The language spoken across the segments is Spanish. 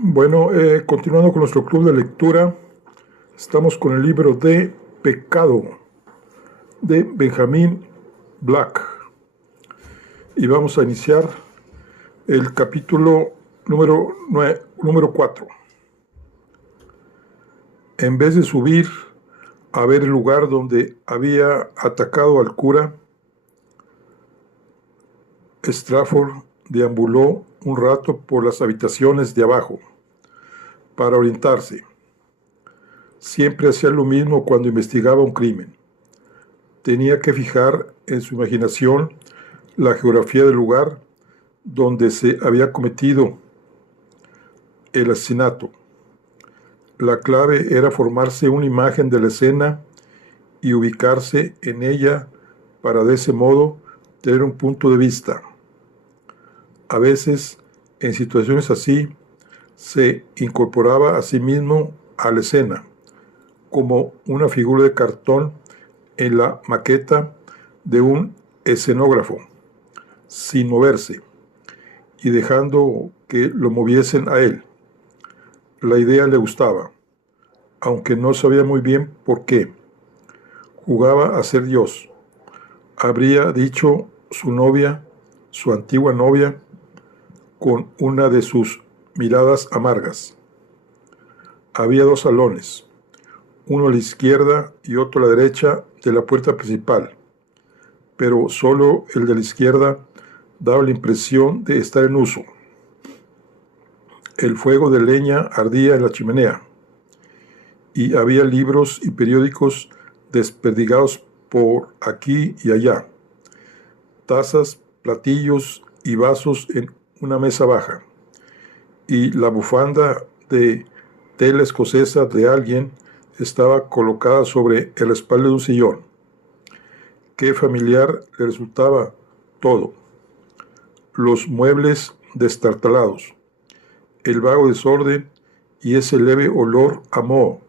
Bueno, continuando con nuestro club de lectura, estamos con el libro de Pecado de Benjamin Black y vamos a iniciar el capítulo número 4. En vez de subir a ver el lugar donde había atacado al cura, Strafford deambuló un rato por las habitaciones de abajo para orientarse. Siempre hacía lo mismo cuando investigaba un crimen. Tenía que fijar en su imaginación la geografía del lugar donde se había cometido el asesinato. La clave era formarse una imagen de la escena y ubicarse en ella para de ese modo tener un punto de vista. A veces, en situaciones así, se incorporaba a sí mismo a la escena, como una figura de cartón en la maqueta de un escenógrafo, sin moverse y dejando que lo moviesen a él. La idea le gustaba, aunque no sabía muy bien por qué. Jugaba a ser Dios. Habría dicho su antigua novia, con una de sus miradas amargas. Había dos salones, uno a la izquierda y otro a la derecha de la puerta principal, pero solo el de la izquierda daba la impresión de estar en uso. El fuego de leña ardía en la chimenea, y había libros y periódicos desperdigados por aquí y allá, tazas, platillos y vasos en una mesa baja, y la bufanda de tela escocesa de alguien estaba colocada sobre el respaldo de un sillón. Qué familiar le resultaba todo. Los muebles destartalados, el vago desorden y ese leve olor a moho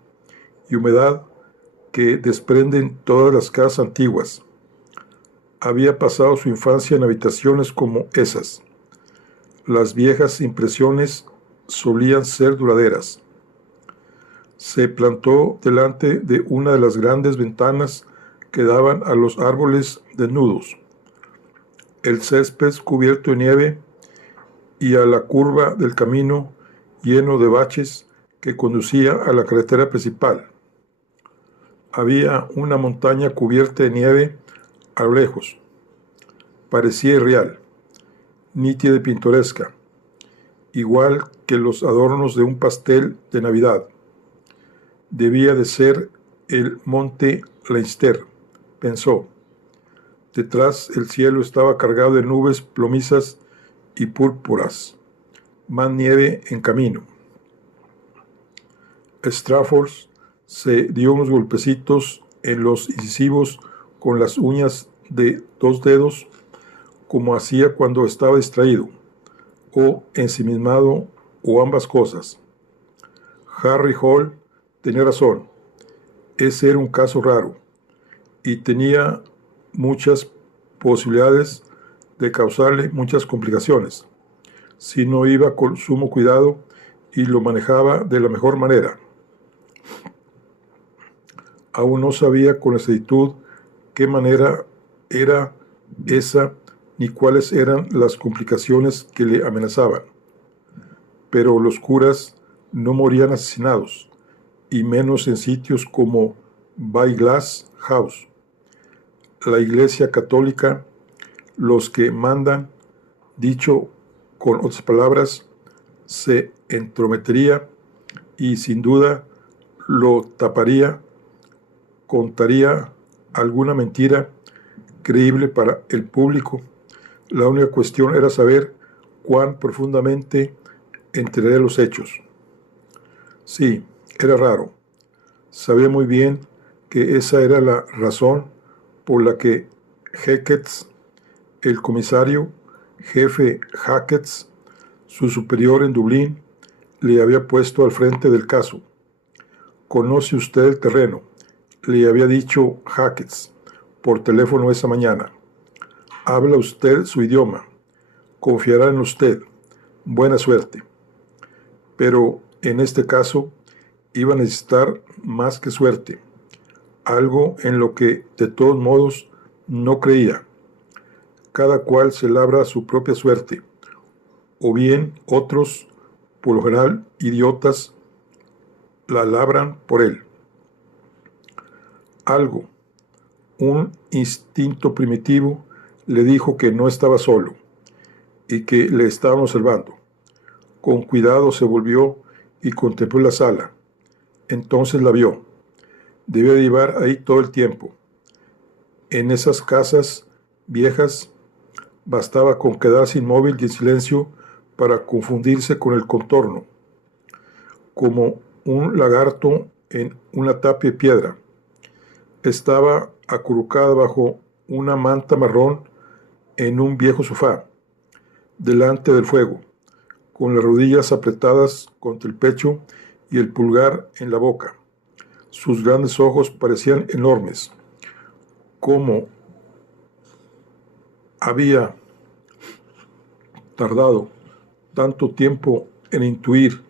y humedad que desprenden todas las casas antiguas. Había pasado su infancia en habitaciones como esas. Las viejas impresiones solían ser duraderas. Se plantó delante de una de las grandes ventanas que daban a los árboles desnudos, el césped cubierto de nieve y a la curva del camino lleno de baches que conducía a la carretera principal. Había una montaña cubierta de nieve a lo lejos. Parecía irreal, nítida y pintoresca, igual que los adornos de un pastel de Navidad. Debía de ser el monte Leinster, pensó. Detrás el cielo estaba cargado de nubes plomizas y púrpuras, más nieve en camino. Strafford se dio unos golpecitos en los incisivos con las uñas de 2 dedos, como hacía cuando estaba distraído, o ensimismado, o ambas cosas. Harry Hole tenía razón. Ese era un caso raro, y tenía muchas posibilidades de causarle muchas complicaciones, si no iba con sumo cuidado y lo manejaba de la mejor manera. Aún no sabía con exactitud qué manera era esa ni cuáles eran las complicaciones que le amenazaban. Pero los curas no morían asesinados, y menos en sitios como Baiglass House. La Iglesia Católica, los que mandan, dicho con otras palabras, se entrometería y sin duda lo taparía, contaría alguna mentira creíble para el público. La única cuestión era saber cuán profundamente enteraría los hechos. Sí, era raro. Sabía muy bien que esa era la razón por la que Hackett, el comisario jefe Hackett, su superior en Dublín, le había puesto al frente del caso. «Conoce usted el terreno», le había dicho Hackett por teléfono esa mañana. «Habla usted su idioma. Confiará en usted. Buena suerte». pero en este caso iba a necesitar más que suerte, algo en lo que de todos modos no creía. Cada cual se labra su propia suerte, o bien otros, por lo general idiotas, la labran por él. Algo, un instinto primitivo, le dijo que no estaba solo y que le estaban observando. Con cuidado se volvió y contempló la sala. Entonces la vio. Debía llevar ahí todo el tiempo. En esas casas viejas bastaba con quedarse inmóvil y en silencio para confundirse con el contorno, como un lagarto en una tapia de piedra. Estaba acurrucada bajo una manta marrón en un viejo sofá, delante del fuego, con las rodillas apretadas contra el pecho y el pulgar en la boca. Sus grandes ojos parecían enormes. Cómo había tardado tanto tiempo en intuir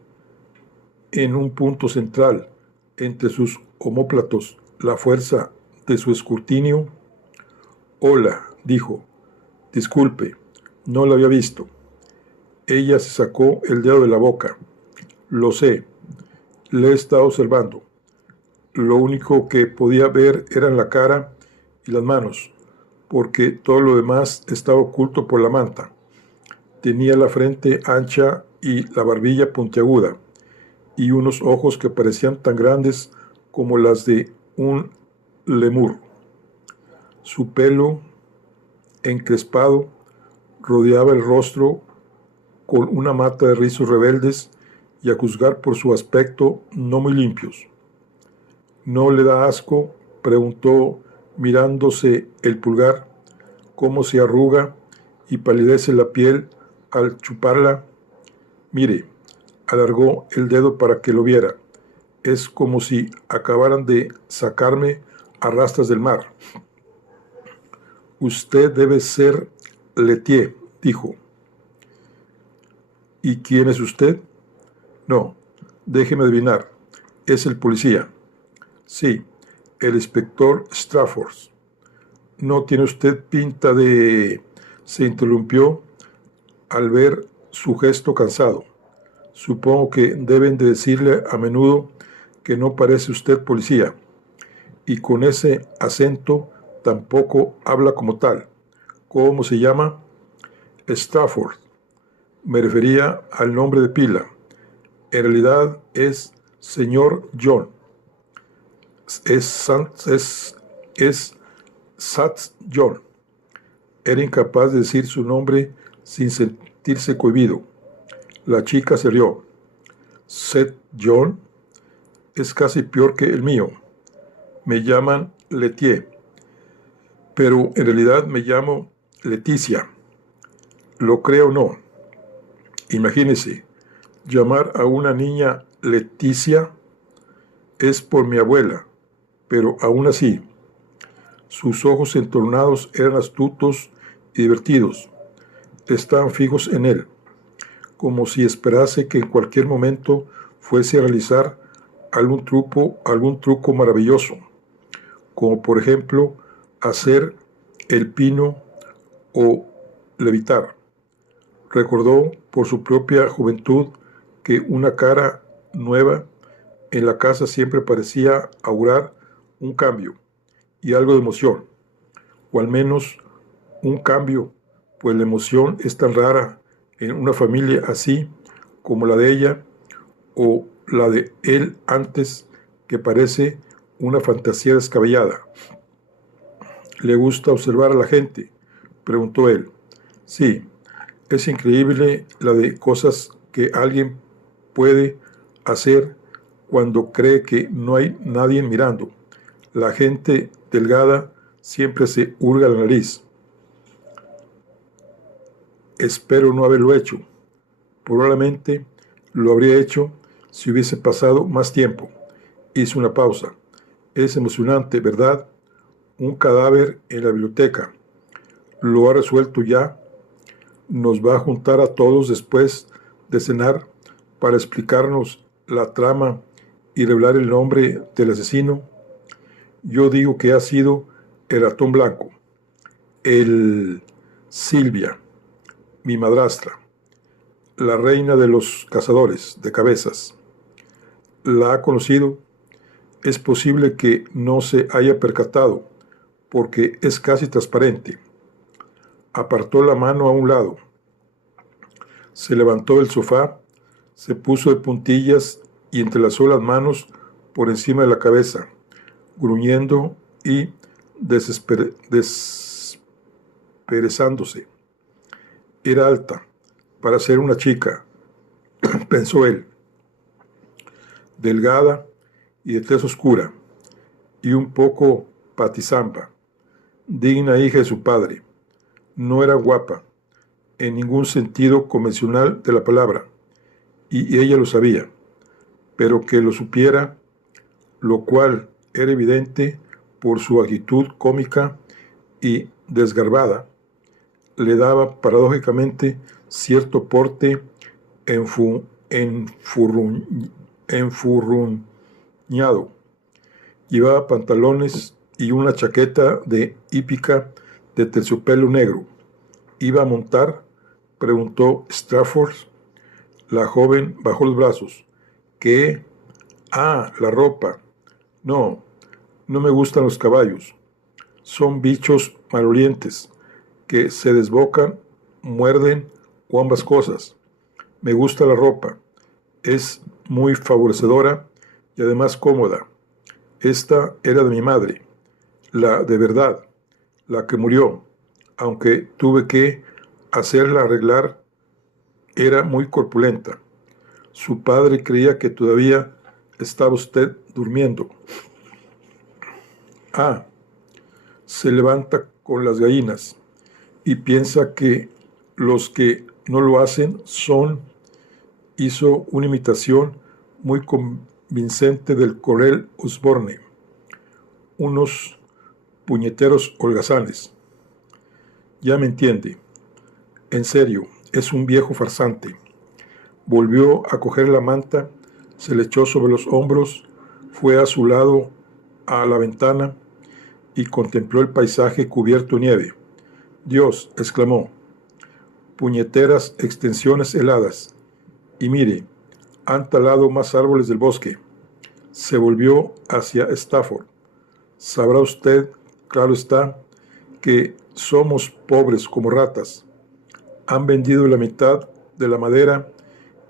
en un punto central entre sus omóplatos la fuerza de su escrutinio. Hola, dijo. Disculpe, no la había visto. Ella se sacó el dedo de la boca. Lo sé, le he estado observando. Lo único que podía ver eran la cara y las manos, porque todo lo demás estaba oculto por la manta. Tenía la frente ancha y la barbilla puntiaguda, y unos ojos que parecían tan grandes como las de un lemur. Su pelo encrespado rodeaba el rostro con una mata de rizos rebeldes y a juzgar por su aspecto no muy limpios. ¿No le da asco?, preguntó mirándose el pulgar, cómo se arruga y palidece la piel al chuparla. Mire, alargó el dedo para que lo viera. Es como si acabaran de sacarme a rastras del mar. Usted debe ser Lethier, dijo. ¿Y quién es usted? No, déjeme adivinar. Es el policía. Sí, el inspector Strafford. ¿No tiene usted pinta de...? Se interrumpió al ver su gesto cansado. Supongo que deben de decirle a menudo que no parece usted policía. Y con ese acento tampoco habla como tal. ¿Cómo se llama? Strafford. Me refería al nombre de pila. En realidad es señor John. Es Sats John. Era incapaz de decir su nombre sin sentirse cohibido. La chica se rió. Seth John es casi peor que el mío. Me llaman Lethier, pero en realidad me llamo Leticia. Lo creo o no. Imagínese, llamar a una niña Leticia es por mi abuela, pero aún así. Sus ojos entornados eran astutos y divertidos. Estaban fijos en él, como si esperase que en cualquier momento fuese a realizar algún truco maravilloso, como por ejemplo hacer el pino o levitar. Recordó por su propia juventud que una cara nueva en la casa siempre parecía augurar un cambio y algo de emoción, o al menos un cambio, pues la emoción es tan rara en una familia así como la de ella o la de él antes, que parece una fantasía descabellada. ¿Le gusta observar a la gente?, preguntó él. Sí, es increíble la de cosas que alguien puede hacer cuando cree que no hay nadie mirando. La gente delgada siempre se hurga la nariz. Espero no haberlo hecho. Probablemente lo habría hecho si hubiese pasado más tiempo. Hizo una pausa. Es emocionante, ¿verdad? Un cadáver en la biblioteca. ¿Lo ha resuelto ya? ¿Nos va a juntar a todos después de cenar para explicarnos la trama y revelar el nombre del asesino? Yo digo que ha sido el ratón blanco, el Silvia, mi madrastra, la reina de los cazadores de cabezas. ¿La ha conocido? Es posible que no se haya percatado, porque es casi transparente. Apartó la mano a un lado, se levantó del sofá, se puso de puntillas y entrelazó las manos por encima de la cabeza, gruñendo y desperezándose. Era alta para ser una chica, pensó él, delgada y de tez oscura, y un poco patizamba, digna hija de su padre. No era guapa, en ningún sentido convencional de la palabra, y ella lo sabía, pero que lo supiera, lo cual era evidente por su actitud cómica y desgarbada, le daba paradójicamente cierto porte enfurruñado. Llevaba pantalones y una chaqueta de hípica de terciopelo negro. ¿Iba a montar?, preguntó Strafford. La joven bajó los brazos. ¿Qué? Ah, la ropa. No, no me gustan los caballos. Son bichos malolientes que se desbocan, muerden o ambas cosas. Me gusta la ropa. Es muy favorecedora y además cómoda. Esta era de mi madre, la de verdad, la que murió, aunque tuve que hacerla arreglar. Era muy corpulenta. Su padre creía que todavía estaba usted durmiendo. Ah, se levanta con las gallinas y piensa que los que no lo hacen hizo una imitación muy convincente del coronel Osborne. Unos puñeteros holgazanes. Ya me entiende. En serio, es un viejo farsante. Volvió a coger la manta, se le echó sobre los hombros, fue a su lado a la ventana y contempló el paisaje cubierto de nieve. Dios, exclamó, puñeteras extensiones heladas. Y mire, han talado más árboles del bosque. Se volvió hacia Stafford. Sabrá usted, claro está, que somos pobres como ratas. Han vendido la mitad de la madera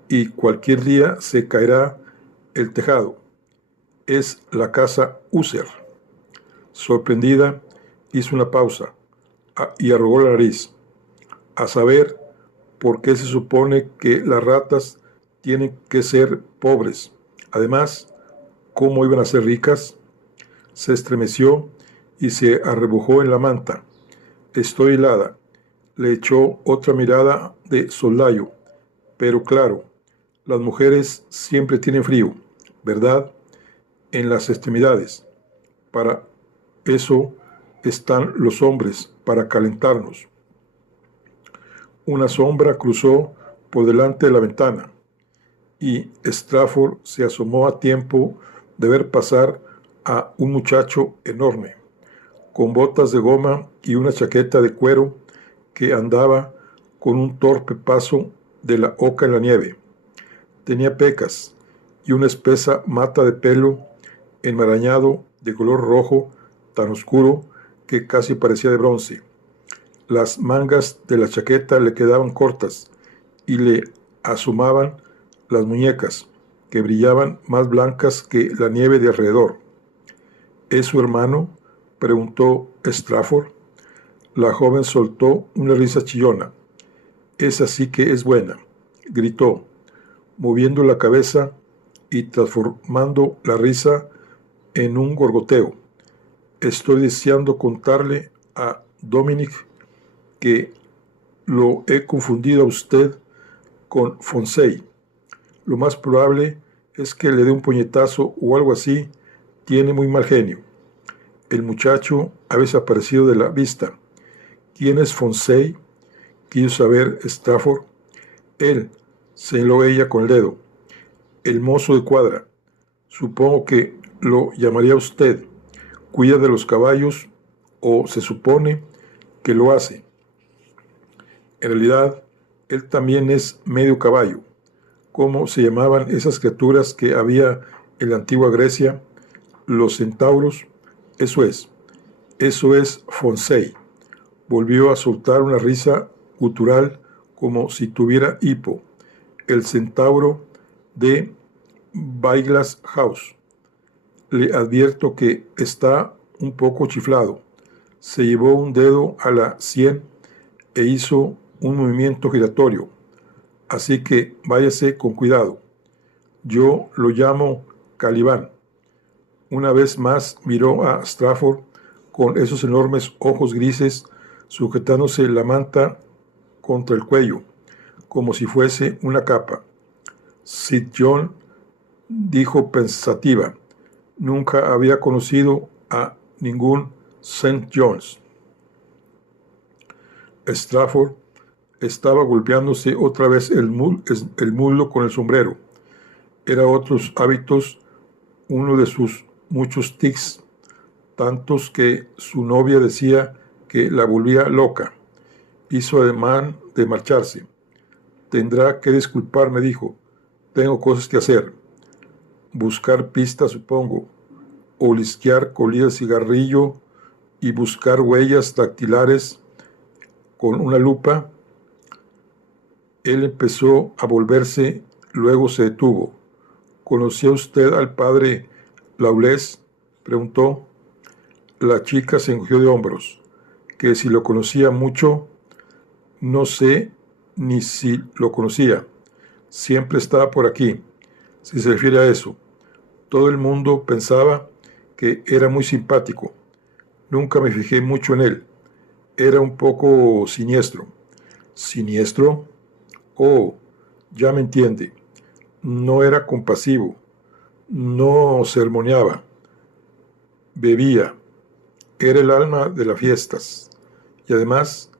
y cualquier día se caerá el tejado. Es la casa User. Sorprendida, hizo una pausa y arrugó la nariz. A saber, ¿por qué se supone que las ratas tienen que ser pobres? Además, ¿cómo iban a ser ricas? Se estremeció y se arrebujó en la manta. Estoy helada. Le echó otra mirada de soslayo. Pero claro, las mujeres siempre tienen frío, ¿verdad? En las extremidades. Para eso están los hombres, para calentarnos. Una sombra cruzó por delante de la ventana y Strafford se asomó a tiempo de ver pasar a un muchacho enorme, con botas de goma y una chaqueta de cuero, que andaba con un torpe paso de la oca en la nieve. Tenía pecas y una espesa mata de pelo enmarañado de color rojo tan oscuro que casi parecía de bronce. Las mangas de la chaqueta le quedaban cortas y le asomaban las muñecas, que brillaban más blancas que la nieve de alrededor. ¿Es su hermano?, preguntó Strafford. La joven soltó una risa chillona. Esa sí que es buena, gritó, moviendo la cabeza y transformando la risa en un gorgoteo. Estoy deseando contarle a Dominic que lo he confundido a usted con Fonsey. Lo más probable es que le dé un puñetazo o algo así. Tiene muy mal genio. El muchacho ha desaparecido de la vista. ¿Quién es Fonsey?, quiso saber Strafford. Él, señaló ella con el dedo. El mozo de cuadra. Supongo que lo llamaría usted. Cuida de los caballos, o se supone que lo hace. En realidad, él también es medio caballo. ¿Cómo se llamaban esas criaturas que había en la antigua Grecia? Los centauros. Eso es Fonsei. Volvió a soltar una risa gutural como si tuviera hipo. El centauro de Baiglas House. Le advierto que está un poco chiflado. Se llevó un dedo a la sien e hizo un movimiento giratorio. Así que váyase con cuidado. Yo lo llamo Calibán. Una vez más miró a Strafford con esos enormes ojos grises sujetándose la manta contra el cuello, como si fuese una capa. Sir John dijo pensativa. Nunca había conocido a ningún St. John's. Strafford estaba golpeándose otra vez el muslo con el sombrero. Era otros hábitos, uno de sus muchos tics, tantos que su novia decía que la volvía loca. Hizo ademán de marcharse. Tendrá que disculparme, dijo. Tengo cosas que hacer. Buscar pistas, supongo. Olisquear colillas de cigarrillo y buscar huellas dactilares con una lupa. Él empezó a volverse, luego se detuvo. ¿Conocía usted al padre Lawless?, preguntó. La chica se encogió de hombros. Que si lo conocía mucho, no sé ni si lo conocía. Siempre estaba por aquí, si se refiere a eso. Todo el mundo pensaba que era muy simpático. Nunca me fijé mucho en él. Era un poco siniestro. ¿Siniestro? Oh, ya me entiende. No era compasivo. No sermoneaba. Bebía. Era el alma de las fiestas. Y además,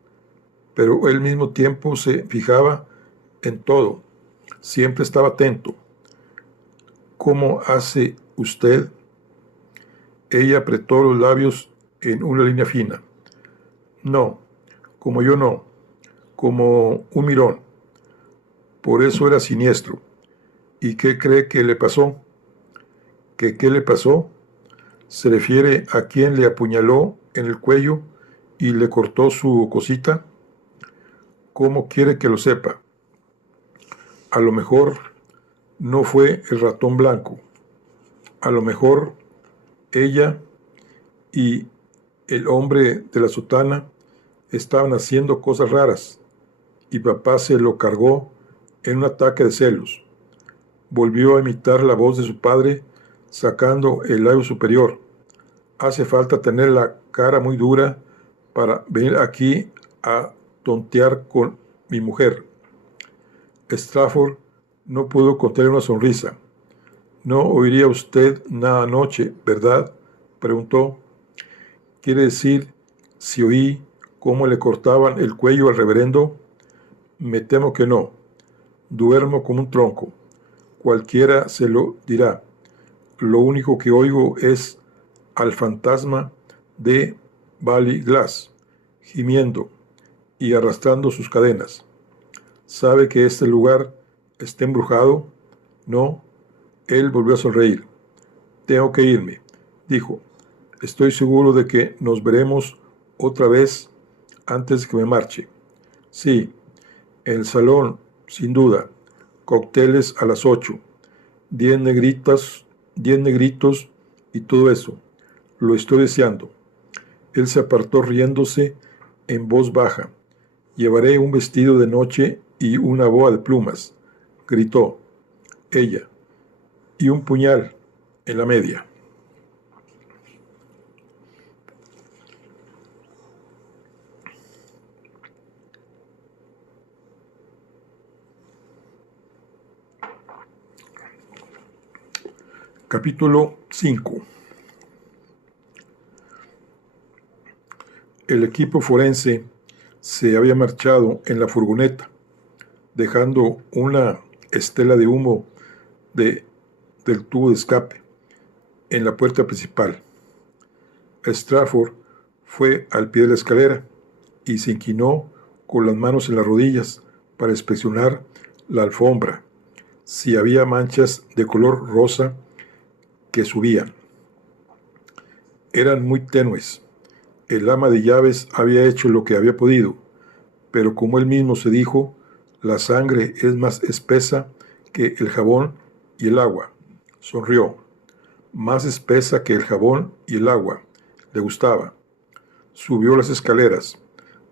pero al mismo tiempo se fijaba en todo. Siempre estaba atento. ¿Cómo hace usted? Ella apretó los labios en una línea fina. No, como yo no, como un mirón. Por eso era siniestro. ¿Y qué cree que le pasó? ¿Qué le pasó? ¿Se refiere a quien le apuñaló en el cuello y le cortó su cosita? ¿Cómo quiere que lo sepa? A lo mejor no fue el ratón blanco. A lo mejor ella y el hombre de la sotana estaban haciendo cosas raras y papá se lo cargó en un ataque de celos. Volvió a imitar la voz de su padre sacando el labio superior. Hace falta tener la cara muy dura para venir aquí a tontear con mi mujer. Strafford no pudo contener una sonrisa. ¿No oiría usted nada anoche, verdad?, preguntó. ¿Quiere decir si oí cómo le cortaban el cuello al reverendo? Me temo que no. Duermo como un tronco. Cualquiera se lo dirá. Lo único que oigo es al fantasma de Ballyglass gimiendo y arrastrando sus cadenas. ¿Sabe que este lugar está embrujado? No. Él volvió a sonreír. Tengo que irme, dijo. Estoy seguro de que nos veremos otra vez antes de que me marche. Sí, en el salón, sin duda. Cócteles a las 8. 10 negritos y todo eso. Lo estoy deseando. Él se apartó riéndose en voz baja. Llevaré un vestido de noche y una boa de plumas, gritó ella, y un puñal en la media. Capítulo 5. El equipo forense se había marchado en la furgoneta, dejando una estela de humo del tubo de escape en la puerta principal. Strafford fue al pie de la escalera y se inclinó con las manos en las rodillas para inspeccionar la alfombra, si había manchas de color rosa que subían. Eran muy tenues. El ama de llaves había hecho lo que había podido, pero como él mismo se dijo, la sangre es más espesa que el jabón y el agua. Sonrió. Más espesa que el jabón y el agua. Le gustaba. Subió las escaleras,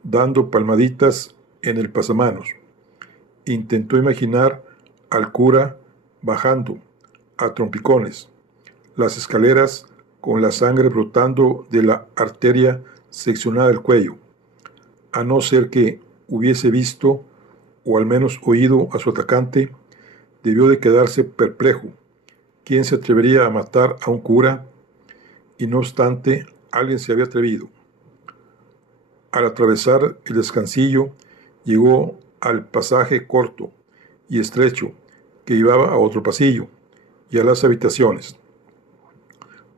dando palmaditas en el pasamanos. Intentó imaginar al cura bajando a trompicones las escaleras con la sangre brotando de la arteria seccionada del cuello, a no ser que hubiese visto o al menos oído a su atacante. Debió de quedarse perplejo. ¿Quién se atrevería a matar a un cura? Y no obstante, alguien se había atrevido. Al atravesar el descansillo, llegó al pasaje corto y estrecho que llevaba a otro pasillo y a las habitaciones.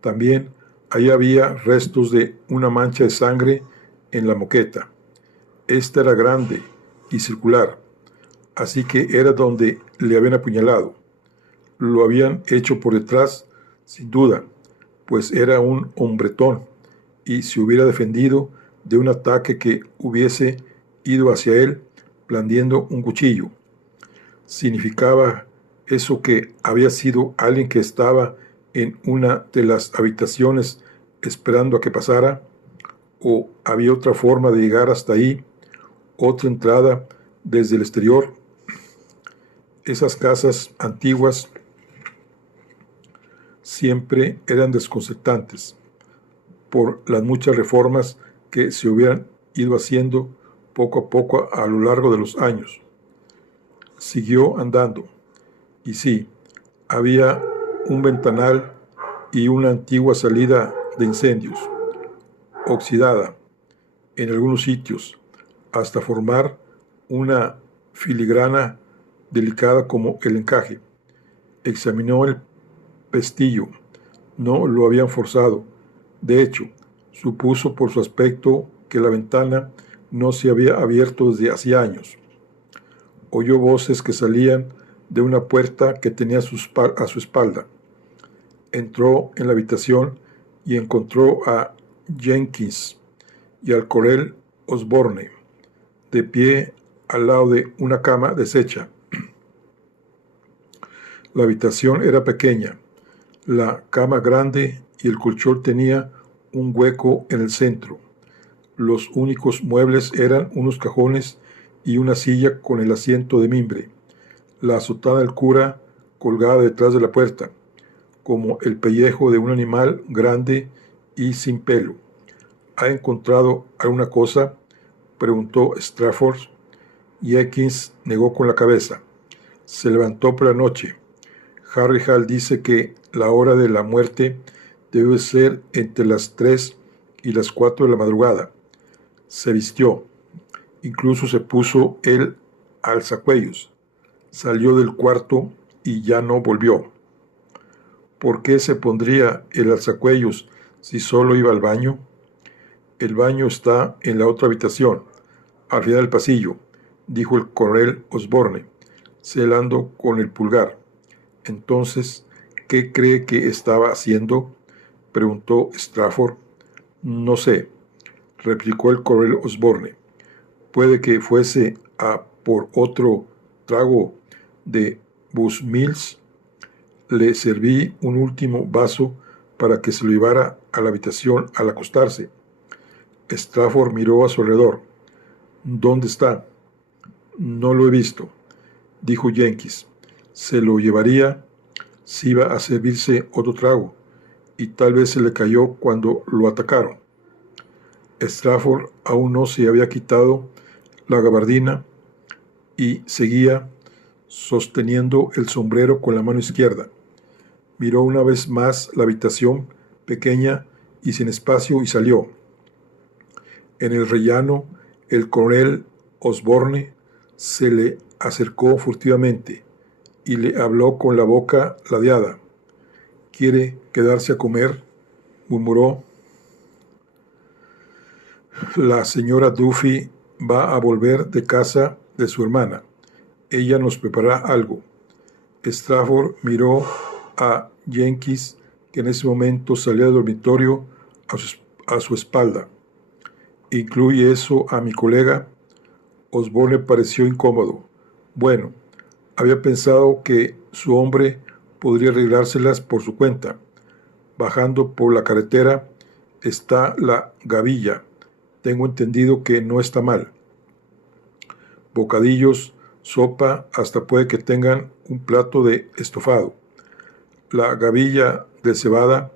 También ahí había restos de una mancha de sangre en la moqueta. Esta era grande y circular, así que era donde le habían apuñalado. Lo habían hecho por detrás, sin duda, pues era un hombretón y se hubiera defendido de un ataque que hubiese ido hacia él blandiendo un cuchillo. ¿Significaba eso que había sido alguien que estaba en una de las habitaciones esperando a que pasara? ¿O había otra forma de llegar hasta ahí? ¿Otra entrada desde el exterior? Esas casas antiguas siempre eran desconcertantes por las muchas reformas que se hubieran ido haciendo poco a poco a lo largo de los años. Siguió andando, y sí, había un ventanal y una antigua salida de incendios, oxidada en algunos sitios, hasta formar una filigrana delicada como el encaje. Examinó el pestillo. No lo habían forzado. De hecho, supuso por su aspecto que la ventana no se había abierto desde hacía años. Oyó voces que salían de una puerta que tenía a su espalda. Entró en la habitación y encontró a Jenkins y al coronel Osborne de pie al lado de una cama deshecha. La habitación era pequeña, la cama grande y el colchón tenía un hueco en el centro. Los únicos muebles eran unos cajones y una silla con el asiento de mimbre. La sotana del cura colgada detrás de la puerta, como el pellejo de un animal grande y sin pelo. ¿Ha encontrado alguna cosa?, preguntó Strafford. Jenkins negó con la cabeza. Se levantó por la noche. Harry Hall dice que la hora de la muerte debe ser entre las 3 y las 4 de la madrugada. Se vistió. Incluso se puso el alzacuellos. Salió del cuarto y ya no volvió. ¿Por qué se pondría el alzacuellos si solo iba al baño? El baño está en la otra habitación, al final del pasillo, dijo el coronel Osborne, señalando con el pulgar. Entonces, ¿qué cree que estaba haciendo?, preguntó Strafford. No sé, replicó el coronel Osborne. Puede que fuese a por otro trago de Bushmills. Le serví un último vaso para que se lo llevara a la habitación al acostarse. Strafford miró a su alrededor. ¿Dónde está? No lo he visto, dijo Jenkins. Se lo llevaría si iba a servirse otro trago, y tal vez se le cayó cuando lo atacaron. Strafford aún no se había quitado la gabardina y seguía sosteniendo el sombrero con la mano izquierda. Miró una vez más la habitación pequeña y sin espacio y salió. En el rellano, el coronel Osborne se le acercó furtivamente. y le habló con la boca ladeada. ¿Quiere quedarse a comer?, murmuró. La señora Duffy va a volver de casa de su hermana. Ella nos preparará algo. Strafford miró a Jenkins, que en ese momento salía del dormitorio a su espalda. ¿Incluye eso a mi colega? Osborne pareció incómodo. Bueno, había pensado que su hombre podría arreglárselas por su cuenta. Bajando por la carretera está la gavilla. Tengo entendido que no está mal. Bocadillos, sopa, hasta puede que tengan un plato de estofado. La gavilla de cebada,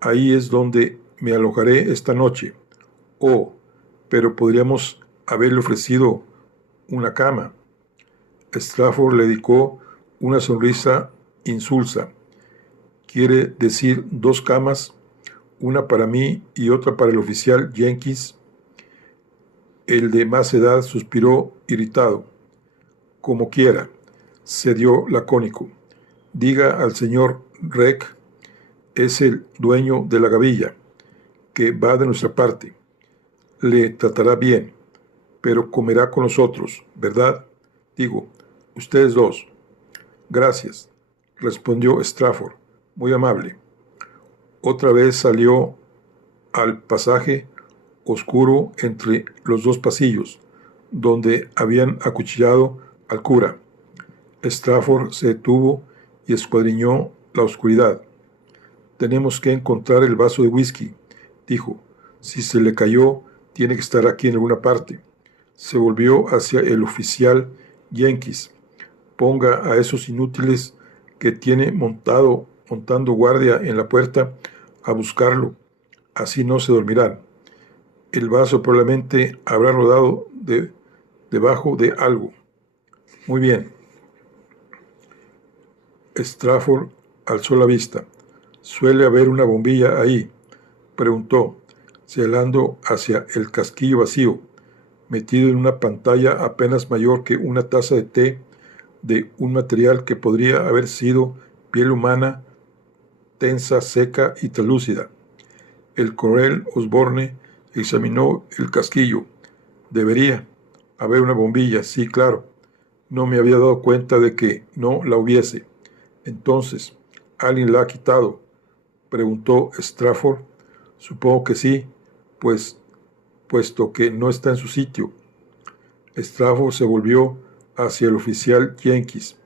ahí es donde me alojaré esta noche. Oh, pero podríamos haberle ofrecido una cama. Strafford le dedicó una sonrisa insulsa. ¿Quiere decir 2 camas? Una para mí y otra para el oficial Jenkins. El de más edad suspiró irritado. Como quiera, cedió lacónico. Diga al señor Reck, es el dueño de la gavilla, que va de nuestra parte. Le tratará bien, pero comerá con nosotros, ¿verdad? Digo, ustedes 2. Gracias, respondió Strafford, muy amable. Otra vez salió al pasaje oscuro entre los 2 pasillos, donde habían acuchillado al cura. Strafford se detuvo y escuadriñó la oscuridad. Tenemos que encontrar el vaso de whisky, dijo. Si se le cayó, tiene que estar aquí en alguna parte. Se volvió hacia el oficial Jenkins. Ponga a esos inútiles que tiene montando guardia en la puerta a buscarlo. Así no se dormirán. El vaso probablemente habrá rodado debajo de algo. Muy bien. Strafford alzó la vista. ¿Suele haber una bombilla ahí?, preguntó, señalando hacia el casquillo vacío, metido en una pantalla apenas mayor que una taza de té, de un material que podría haber sido piel humana, tensa, seca y translúcida. El coronel Osborne examinó el casquillo. Debería haber una bombilla, sí, claro. No me había dado cuenta de que no la hubiese. Entonces, ¿alguien la ha quitado?, preguntó Strafford. Supongo que sí, puesto que no está en su sitio. Strafford se volvió hacia el oficial Jenkins.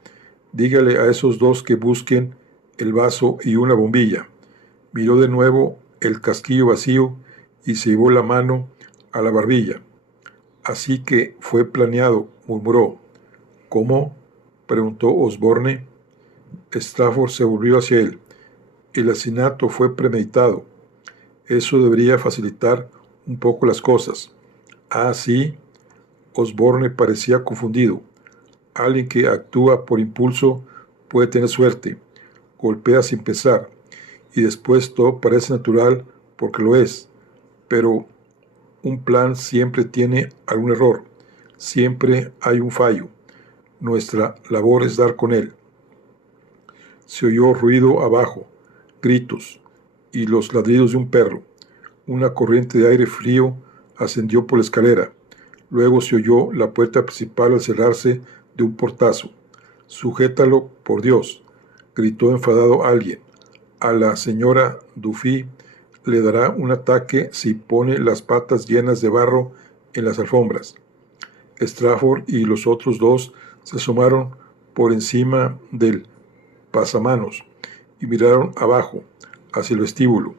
Dígale a esos 2 que busquen el vaso y una bombilla. Miró de nuevo el casquillo vacío y se llevó la mano a la barbilla. Así que fue planeado, murmuró. ¿Cómo?, preguntó Osborne. Strafford se volvió hacia él. El asesinato fue premeditado. Eso debería facilitar un poco las cosas. Ah, sí. Osborne parecía confundido. Alguien que actúa por impulso puede tener suerte. Golpea sin pensar. Y después todo parece natural porque lo es. Pero un plan siempre tiene algún error. Siempre hay un fallo. Nuestra labor es dar con él. Se oyó ruido abajo, gritos y los ladridos de un perro. Una corriente de aire frío ascendió por la escalera. Luego se oyó la puerta principal al cerrarse de un portazo. «Sujétalo, por Dios», gritó enfadado alguien. «A la señora Duffy le dará un ataque si pone las patas llenas de barro en las alfombras». Strafford y los otros 2 se asomaron por encima del pasamanos y miraron abajo, hacia el vestíbulo.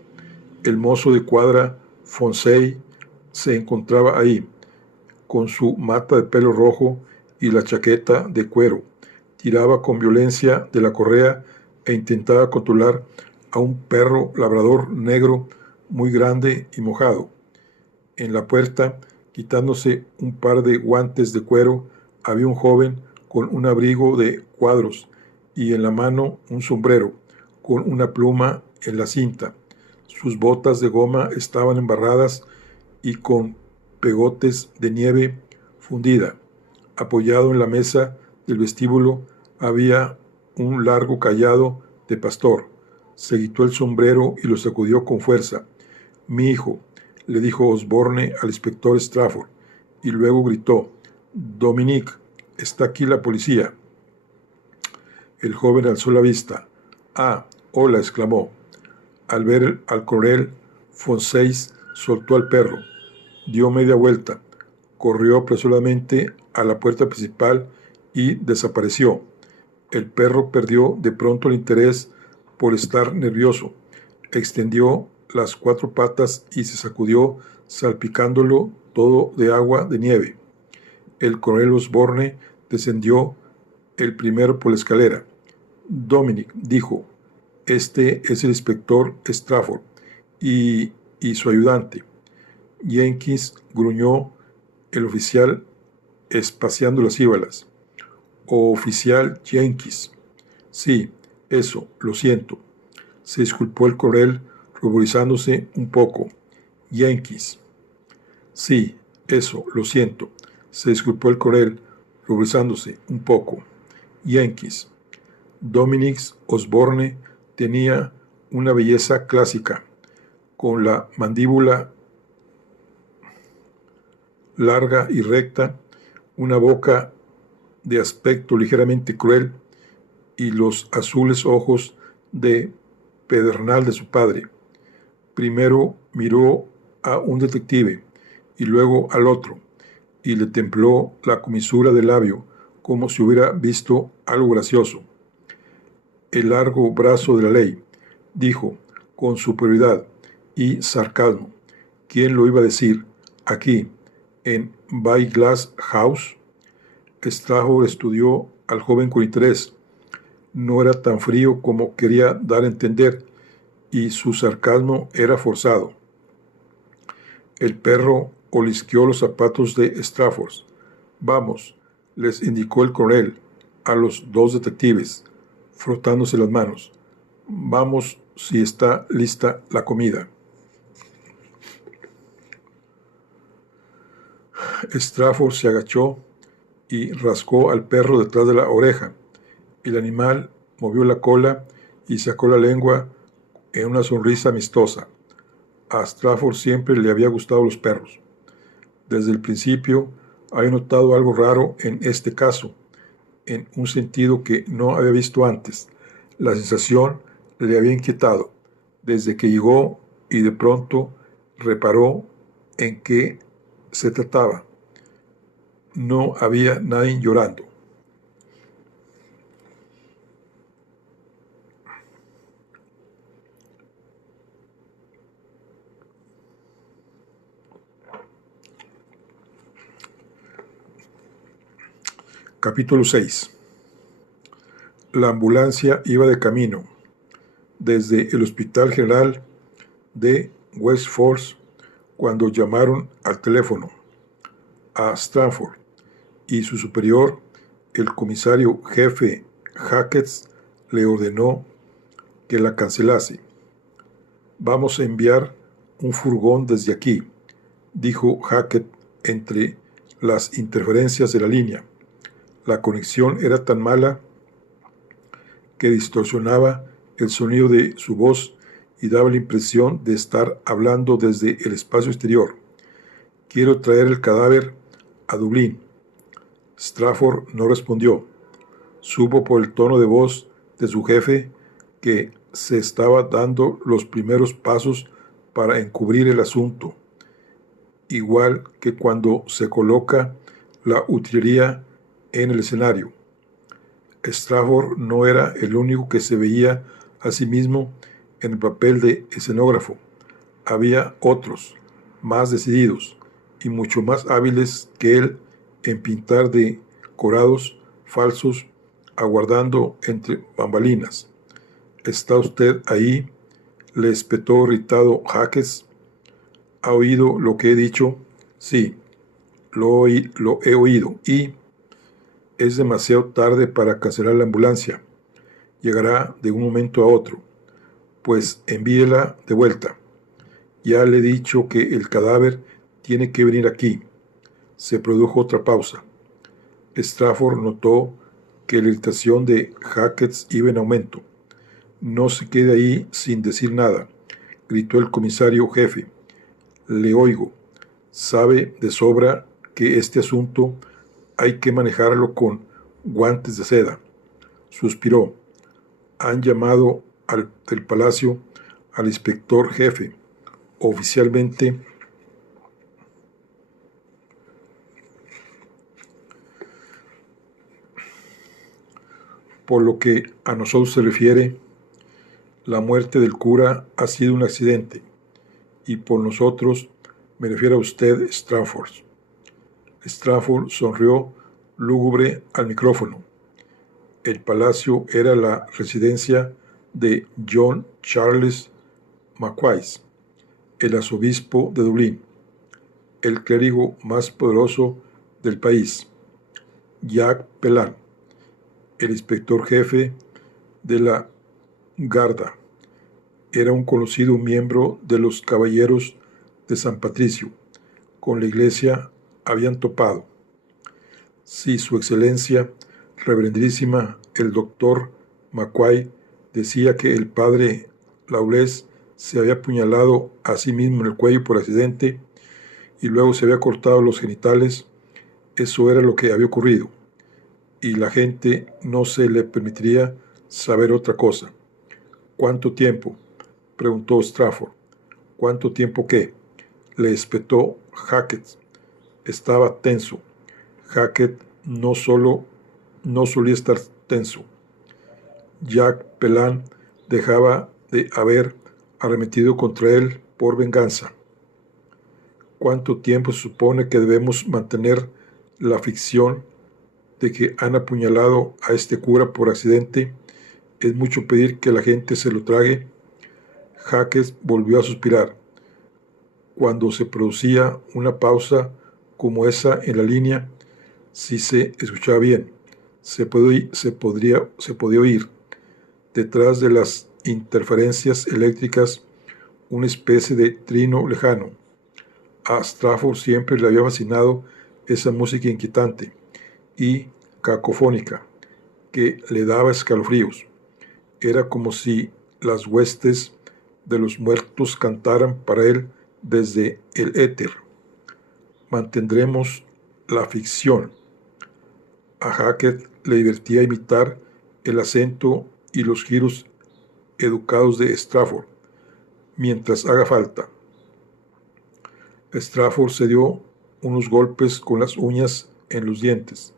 El mozo de cuadra, Fonsey, se encontraba ahí, con su mata de pelo rojo y la chaqueta de cuero. Tiraba con violencia de la correa e intentaba controlar a un perro labrador negro muy grande y mojado. En la puerta, quitándose un par de guantes de cuero, había un joven con un abrigo de cuadros y en la mano un sombrero, con una pluma en la cinta. Sus botas de goma estaban embarradas y con pegotes de nieve fundida. Apoyado en la mesa del vestíbulo había un largo cayado de pastor. Se quitó el sombrero y lo sacudió con fuerza. «Mi hijo», le dijo Osborne al inspector Strafford, y luego gritó: «Dominic, está aquí la policía». El joven alzó la vista. «Ah, hola», exclamó. Al ver al coronel, Fonseis soltó al perro, dio media vuelta, corrió apresuradamente a la puerta principal y desapareció. El perro perdió de pronto el interés por estar nervioso, extendió las 4 patas y se sacudió, salpicándolo todo de agua de nieve. El coronel Osborne descendió el primero por la escalera. «Dominic», dijo, «este es el inspector Strafford y su ayudante». Jenkins, gruñó el oficial, espaciando las sílabas. «Oficial Jenkins». «Sí, eso, lo siento», se disculpó el coronel, ruborizándose un poco. «Jenkins». «Sí, eso, lo siento», se disculpó el coronel, ruborizándose un poco. «Jenkins». Dominic Osborne tenía una belleza clásica, con la mandíbula larga y recta, una boca de aspecto ligeramente cruel y los azules ojos de pedernal de su padre. Primero miró a un detective y luego al otro, y le tembló la comisura del labio como si hubiera visto algo gracioso. «El largo brazo de la ley», dijo con superioridad y sarcasmo. «¿Quién lo iba a decir? Aquí, en Baiglass House». Strafford estudió al joven con interés. No era tan frío como quería dar a entender, y su sarcasmo era forzado. El perro olisqueó los zapatos de Strafford. «Vamos», les indicó el coronel a los 2 detectives, frotándose las manos. «Vamos, si está lista la comida». Strafford se agachó y rascó al perro detrás de la oreja. El animal movió la cola y sacó la lengua en una sonrisa amistosa. A Strafford siempre le había gustado los perros. Desde el principio había notado algo raro en este caso, en un sentido que no había visto antes. La sensación le había inquietado desde que llegó y de pronto reparó en qué se trataba. No había nadie llorando. Capítulo 6. La ambulancia iba de camino desde el Hospital General de West Force cuando llamaron al teléfono a Stanford, y su superior, el comisario jefe Hackett, le ordenó que la cancelase. «Vamos a enviar un furgón desde aquí», dijo Hackett entre las interferencias de la línea. La conexión era tan mala que distorsionaba el sonido de su voz y daba la impresión de estar hablando desde el espacio exterior. «Quiero traer el cadáver a Dublín». Strafford no respondió. Supo por el tono de voz de su jefe que se estaba dando los primeros pasos para encubrir el asunto, igual que cuando se coloca la utilería en el escenario. Strafford no era el único que se veía a sí mismo en el papel de escenógrafo. Había otros, más decididos y mucho más hábiles que él en pintar decorados falsos, aguardando entre bambalinas. «¿Está usted ahí?», le espetó irritado Hackett. «¿Ha oído lo que he dicho?» «Sí, lo he oído y...» «Es demasiado tarde para cancelar la ambulancia. Llegará de un momento a otro. Pues envíela de vuelta. Ya le he dicho que el cadáver tiene que venir aquí». Se produjo otra pausa. Strafford notó que la irritación de Hackett iba en aumento. «No se quede ahí sin decir nada», gritó el comisario jefe. «Le oigo. Sabe de sobra que este asunto hay que manejarlo con guantes de seda». Suspiró. «Han llamado del palacio al inspector jefe. Oficialmente, por lo que a nosotros se refiere, la muerte del cura ha sido un accidente, y por nosotros me refiero a usted, Strafford». Strafford sonrió lúgubre al micrófono. El palacio era la residencia de John Charles Mackay, el arzobispo de Dublín, el clérigo más poderoso del país. Jack Pelan, el inspector jefe de la Garda, era un conocido miembro de los Caballeros de San Patricio. Con la iglesia habían topado. Si su excelencia, reverendísima, el doctor Mackay, decía que el padre Lawless se había apuñalado a sí mismo en el cuello por accidente y luego se había cortado los genitales, eso era lo que había ocurrido, y la gente no se le permitiría saber otra cosa. «¿Cuánto tiempo?», preguntó Strafford. «¿Cuánto tiempo qué?», le espetó Hackett. Estaba tenso. Hackett no solía estar tenso. Jack Pelan dejaba de haber arremetido contra él por venganza. «¿Cuánto tiempo se supone que debemos mantener la ficción de que han apuñalado a este cura por accidente? ¿Es mucho pedir que la gente se lo trague?». Hackett volvió a suspirar. Cuando se producía una pausa como esa en la línea, si se escuchaba bien, se podía oír, detrás de las interferencias eléctricas, una especie de trino lejano. A Strafford siempre le había fascinado esa música inquietante y cacofónica que le daba escalofríos. Era como si las huestes de los muertos cantaran para él desde el éter. «Mantendremos la ficción». A Hackett le divertía imitar el acento y los giros educados de Strafford, «mientras haga falta». Strafford se dio unos golpes con las uñas en los dientes.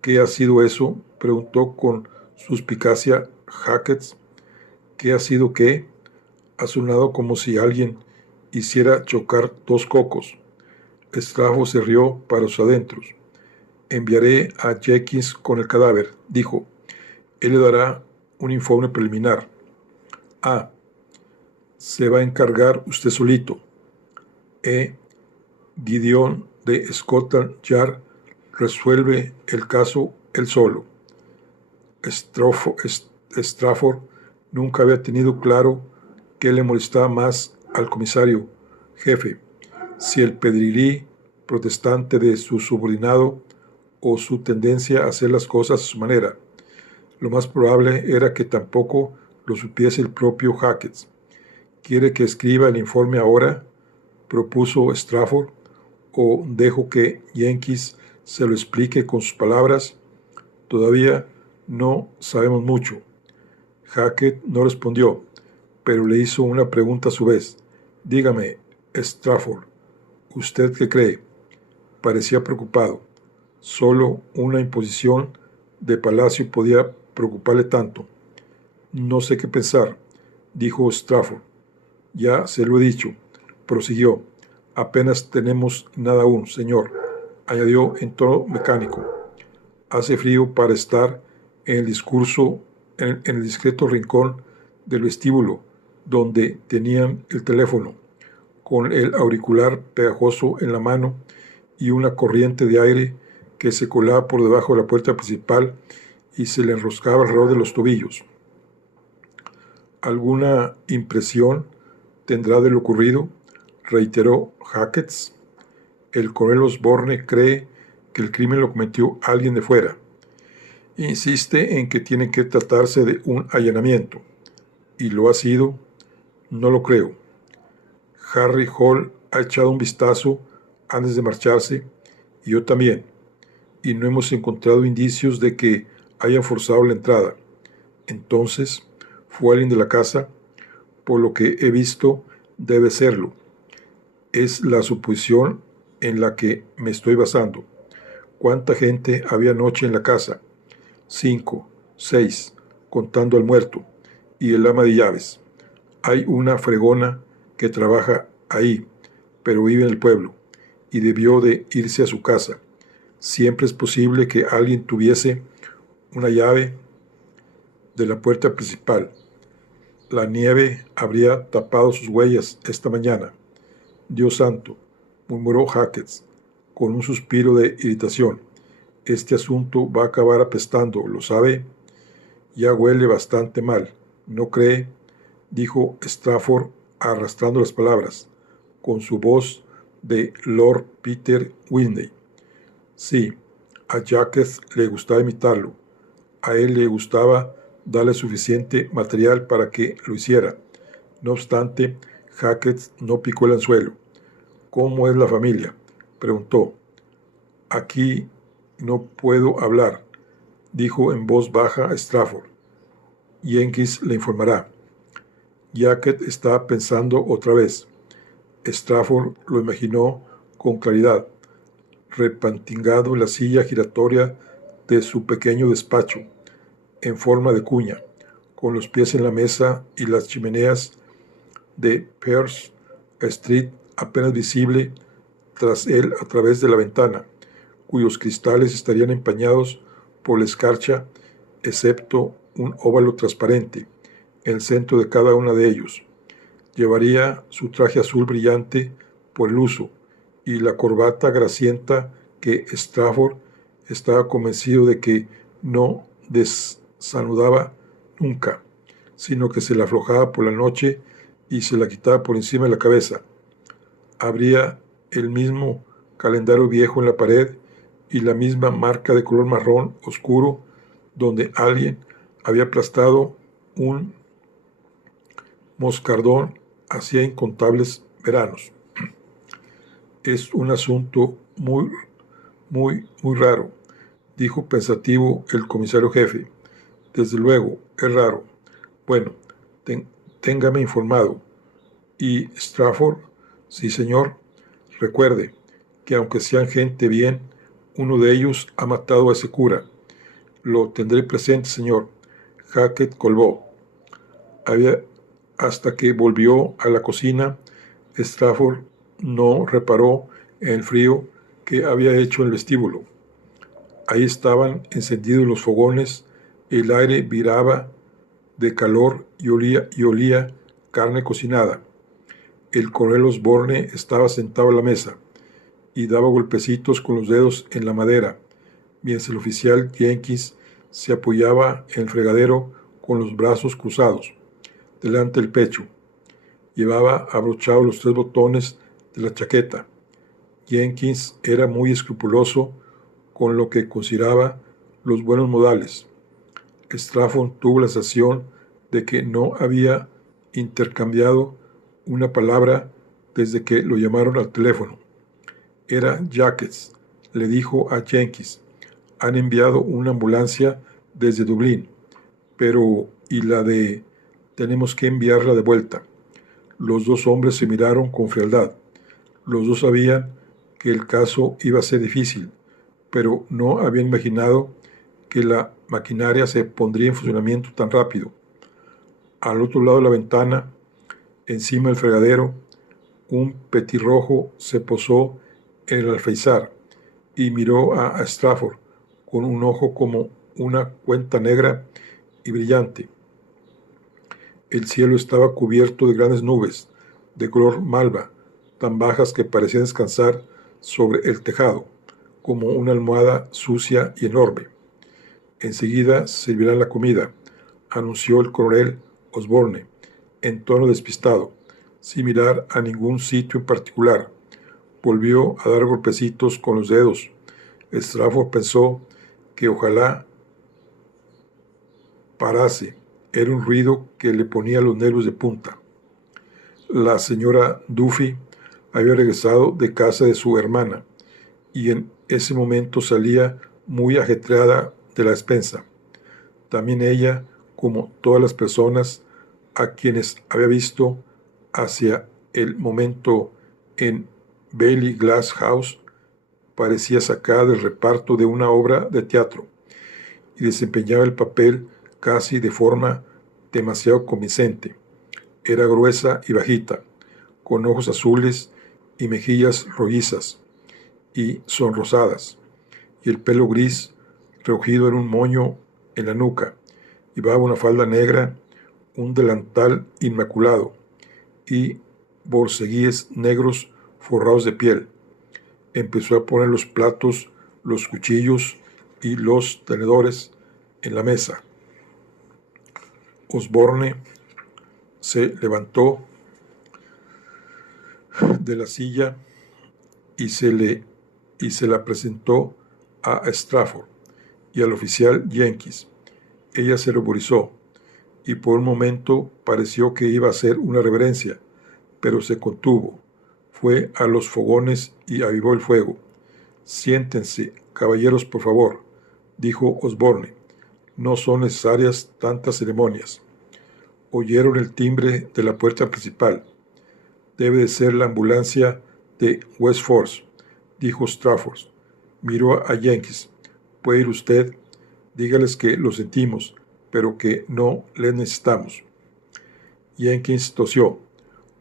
«¿Qué ha sido eso?», preguntó con suspicacia Hackett. «¿Qué ha sido qué?». «Ha sonado como si alguien hiciera chocar dos cocos». Strafford se rió para sus adentros. «Enviaré a Jenkins con el cadáver», dijo. «Él le dará un informe preliminar». «Ah, se va a encargar usted solito». Gideon de Scotland Yard resuelve el caso él solo». Strafford nunca había tenido claro qué le molestaba más al comisario jefe, si el pedigrí protestante de su subordinado o su tendencia a hacer las cosas a su manera. Lo más probable era que tampoco lo supiese el propio Hackett. «¿Quiere que escriba el informe ahora?», propuso Strafford, «o dejo que Jenkins se lo explique con sus palabras». «Todavía no sabemos mucho». Hackett no respondió, pero le hizo una pregunta a su vez. «Dígame, Strafford, ¿usted qué cree?». Parecía preocupado. Solo una imposición de palacio podía preocuparle tanto. «No sé qué pensar», dijo Strafford. «Ya se lo he dicho», prosiguió. «Apenas tenemos nada aún, señor», añadió en tono mecánico. «Hace frío para estar en el discreto rincón del vestíbulo donde tenían el teléfono, con el auricular pegajoso en la mano y una corriente de aire que se colaba por debajo de la puerta principal y se le enroscaba alrededor de los tobillos. «¿Alguna impresión tendrá de lo ocurrido?», reiteró Hackett. «El coronel Osborne cree que el crimen lo cometió alguien de fuera». Insiste en que tiene que tratarse de un allanamiento. ¿Y lo ha sido? No lo creo. Harry Hall ha echado un vistazo antes de marcharse, y yo también, y no hemos encontrado indicios de que hayan forzado la entrada. Entonces, ¿fue alguien de la casa? Por lo que he visto, debe serlo. Es la suposición en la que me estoy basando. ¿Cuánta gente había anoche en la casa? 5, 6, contando al muerto, y el ama de llaves. Hay una fregona que trabaja ahí, pero vive en el pueblo, y debió de irse a su casa. Siempre es posible que alguien tuviese una llave de la puerta principal. La nieve habría tapado sus huellas esta mañana. Dios santo, murmuró Hackett, con un suspiro de irritación. Este asunto va a acabar apestando, ¿lo sabe? Ya huele bastante mal, ¿no cree? Dijo Strafford arrastrando las palabras, con su voz de Lord Peter Wimsey. Sí, a Jacques le gustaba imitarlo. A él le gustaba darle suficiente material para que lo hiciera. No obstante, Hackett no picó el anzuelo. ¿Cómo es la familia?, preguntó. Aquí no puedo hablar, dijo en voz baja Strafford. Jenkins le informará. Hackett estaba pensando otra vez. Strafford lo imaginó con claridad, repantingado en la silla giratoria de su pequeño despacho, en forma de cuña, con los pies en la mesa y las chimeneas de Pearce Street apenas visible tras él a través de la ventana, cuyos cristales estarían empañados por la escarcha, excepto un óvalo transparente en el centro de cada uno de ellos. Llevaría su traje azul brillante por el uso y la corbata grasienta que Strafford estaba convencido de que no desanudaba nunca, sino que se la aflojaba por la noche y se la quitaba por encima de la cabeza. Habría el mismo calendario viejo en la pared y la misma marca de color marrón oscuro donde alguien había aplastado un moscardón hacía incontables veranos. Es un asunto muy raro, dijo pensativo el comisario jefe. Desde luego, es raro. Bueno, téngame informado. ¿Y Strafford? Sí, señor. Recuerde que aunque sean gente bien, uno de ellos ha matado a ese cura. Lo tendré presente, señor. Hackett colgó. Hasta que volvió a la cocina, Strafford no reparó en el frío que había hecho en el vestíbulo. Ahí estaban encendidos los fogones, el aire viraba de calor y olía carne cocinada. El coronel Osborne estaba sentado a la mesa y daba golpecitos con los dedos en la madera, mientras el oficial Jenkins se apoyaba en el fregadero con los brazos cruzados delante del pecho. Llevaba abrochados los 3 botones de la chaqueta. Jenkins era muy escrupuloso con lo que consideraba los buenos modales. Strafford tuvo la sensación de que no había intercambiado una palabra desde que lo llamaron al teléfono. Era Jacques, le dijo a Jenkins. Han enviado una ambulancia desde Dublín, pero ¿y la de tenemos que enviarla de vuelta? Los 2 hombres se miraron con frialdad. Los 2 sabían que el caso iba a ser difícil, pero no habían imaginado que la maquinaria se pondría en funcionamiento tan rápido. Al otro lado de la ventana, encima del fregadero, un petirrojo se posó en el alféizar y miró a Strafford con un ojo como una cuenta negra y brillante. El cielo estaba cubierto de grandes nubes de color malva, tan bajas que parecían descansar sobre el tejado, como una almohada sucia y enorme. Enseguida servirán la comida, anunció el coronel Osborne, en tono despistado, sin mirar a ningún sitio en particular. Volvió a dar golpecitos con los dedos. Strafford pensó que ojalá parase. Era un ruido que le ponía los nervios de punta. La señora Duffy había regresado de casa de su hermana y en ese momento salía muy ajetreada de la despensa. También ella, como todas las personas a quienes había visto hacia el momento en Bailey Glass House, parecía sacada del reparto de una obra de teatro y desempeñaba el papel casi de forma demasiado convincente. Era gruesa y bajita, con ojos azules y mejillas rojizas y sonrosadas, y el pelo gris recogido en un moño en la nuca. Llevaba una falda negra, un delantal inmaculado y borceguíes negros forrados de piel. Empezó a poner los platos, los cuchillos y los tenedores en la mesa. Osborne se levantó de la silla y se la presentó a Strafford y al oficial Jenkins. Ella se ruborizó y por un momento pareció que iba a hacer una reverencia, pero se contuvo. Fue a los fogones y avivó el fuego. Siéntense, caballeros, por favor, dijo Osborne. No son necesarias tantas ceremonias. Oyeron el timbre de la puerta principal. Debe de ser la ambulancia de West Force, dijo Strafford. Miró a Jenkins. ¿Puede ir usted? Dígales que lo sentimos, pero que no les necesitamos. Jenkins tosió.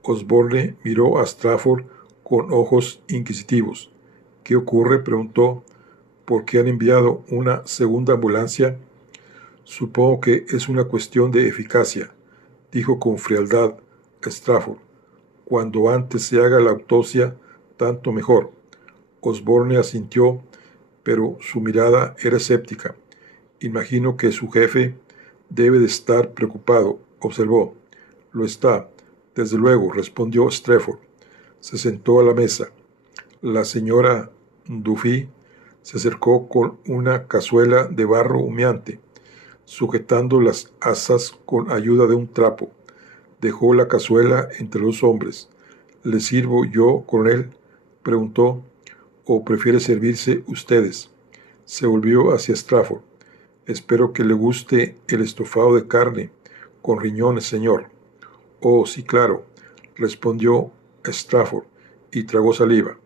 Osborne miró a Strafford con ojos inquisitivos. ¿Qué ocurre?, preguntó. ¿Por qué han enviado una segunda ambulancia? Supongo que es una cuestión de eficacia, dijo con frialdad Strafford. Cuando antes se haga la autopsia, tanto mejor. Osborne asintió, pero su mirada era escéptica. Imagino que su jefe debe de estar preocupado, observó. Lo está, desde luego, respondió Strafford. Se sentó a la mesa. La señora Duffy se acercó con una cazuela de barro humeante, sujetando las asas con ayuda de un trapo. Dejó la cazuela entre los hombres. ¿Le sirvo yo, coronel?, preguntó. ¿O prefiere servirse ustedes? Se volvió hacia Strafford. Espero que le guste el estofado de carne con riñones, señor. Oh, sí, claro, respondió Strafford y tragó saliva.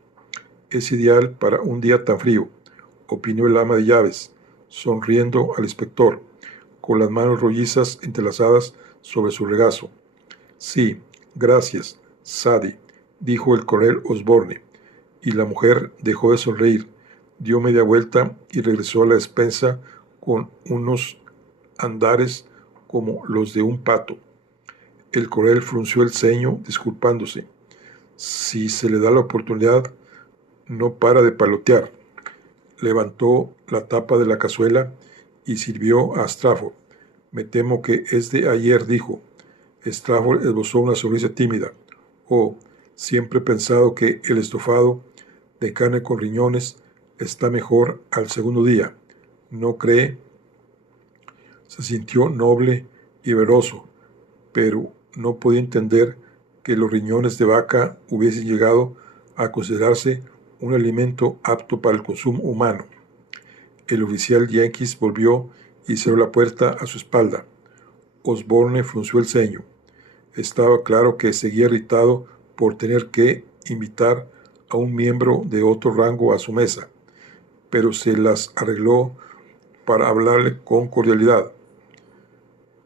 Es ideal para un día tan frío, opinó el ama de llaves, sonriendo al inspector, con las manos rollizas entrelazadas sobre su regazo. Sí, gracias, Sadie, dijo el coronel Osborne, y la mujer dejó de sonreír, dio media vuelta y regresó a la despensa con unos andares como los de un pato. El coronel frunció el ceño, disculpándose. Si se le da la oportunidad, no para de palotear. Levantó la tapa de la cazuela y sirvió a Strafford. Me temo que es de ayer, dijo. Strafford esbozó una sonrisa tímida. Oh, siempre he pensado que el estofado de carne con riñones está mejor al segundo día. ¿No cree? Se sintió noble y veroso, pero no podía entender que los riñones de vaca hubiesen llegado a considerarse un alimento apto para el consumo humano. El oficial Jenkins volvió y cerró la puerta a su espalda. Osborne frunció el ceño. Estaba claro que seguía irritado por tener que invitar a un miembro de otro rango a su mesa, pero se las arregló para hablarle con cordialidad.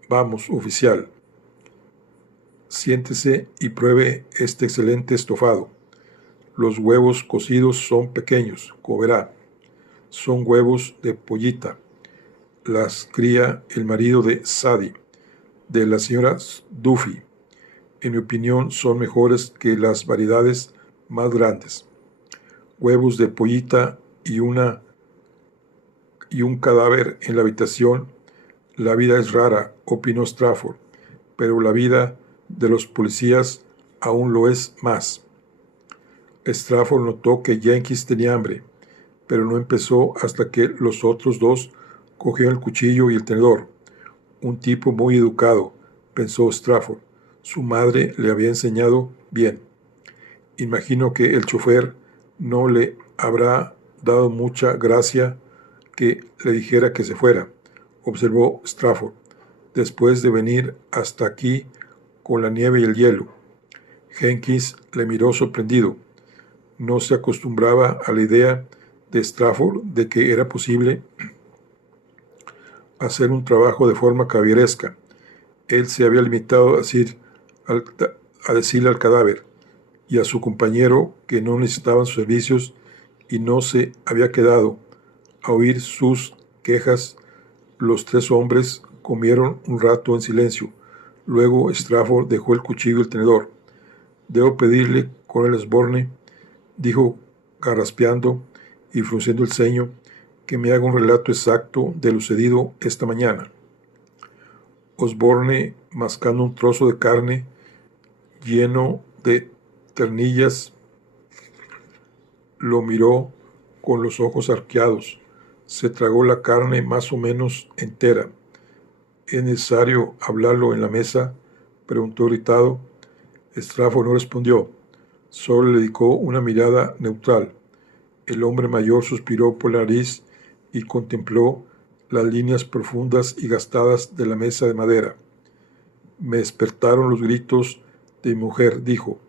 Vamos, oficial, siéntese y pruebe este excelente estofado. Los huevos cocidos son pequeños, como verá. Son huevos de pollita. Las cría el marido de Sadie, de la señora Duffy. En mi opinión, son mejores que las variedades más grandes. Huevos de pollita y un cadáver en la habitación. La vida es rara, opinó Strafford, pero la vida de los policías aún lo es más. Strafford notó que Jenkins tenía hambre, pero no empezó hasta que los otros dos cogieron el cuchillo y el tenedor. Un tipo muy educado, pensó Strafford. Su madre le había enseñado bien. Imagino que el chofer no le habrá dado mucha gracia que le dijera que se fuera, observó Strafford, después de venir hasta aquí con la nieve y el hielo. Jenkins le miró sorprendido. No se acostumbraba a la idea de Strafford de que era posible hacer un trabajo de forma caballeresca. Él se había limitado a decirle al cadáver y a su compañero que no necesitaban sus servicios y no se había quedado a oír sus quejas. Los tres hombres comieron un rato en silencio. Luego Strafford dejó el cuchillo y el tenedor. «Debo pedirle, Coronel Osborne», dijo carraspeando y frunciendo el ceño, «que me haga un relato exacto de lo sucedido esta mañana». Osborne, mascando un trozo de carne lleno de ternillas, lo miró con los ojos arqueados. Se tragó la carne más o menos entera. «¿Es necesario hablarlo en la mesa?», preguntó irritado. Strafford no respondió, solo le dedicó una mirada neutral. El hombre mayor suspiró por la nariz y contempló las líneas profundas y gastadas de la mesa de madera. «Me despertaron los gritos de mi mujer», dijo.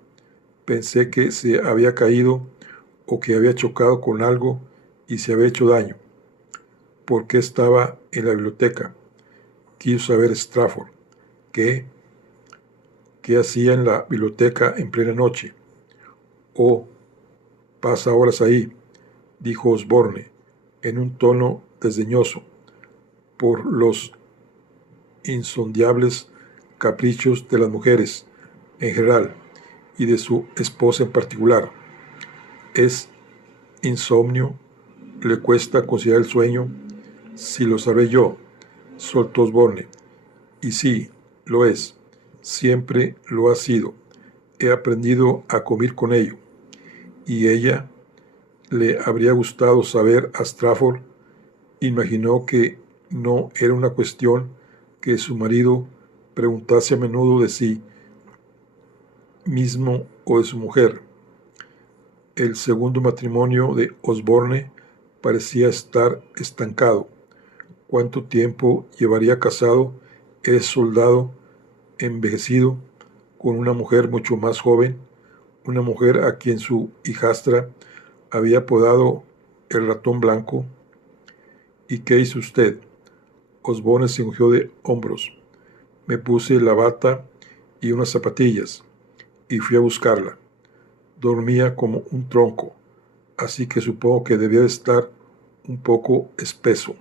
«Pensé que se había caído o que había chocado con algo y se había hecho daño. ¿Por qué estaba en la biblioteca?», quiso saber Strafford. ¿Qué hacía en la biblioteca en plena noche? «Oh, pasa horas ahí», dijo Osborne, en un tono desdeñoso, «por los insondables caprichos de las mujeres en general y de su esposa en particular. ¿Es insomnio? ¿Le cuesta conciliar el sueño?». «Si lo sabré yo», soltó Osborne. «Y sí, lo es. Siempre lo ha sido. He aprendido a convivir con ello». ¿Y ella? Le habría gustado saber a Strafford. Imaginó que no era una cuestión que su marido preguntase a menudo de sí mismo o de su mujer. El segundo matrimonio de Osborne parecía estar estancado. ¿Cuánto tiempo llevaría casado ese soldado envejecido con una mujer mucho más joven, una mujer a quien su hijastra había apodado el ratón blanco? «¿Y qué hizo usted?». Osborne se encogió de hombros. «Me puse la bata y unas zapatillas y fui a buscarla. Dormía como un tronco, así que supongo que debía de estar un poco espeso».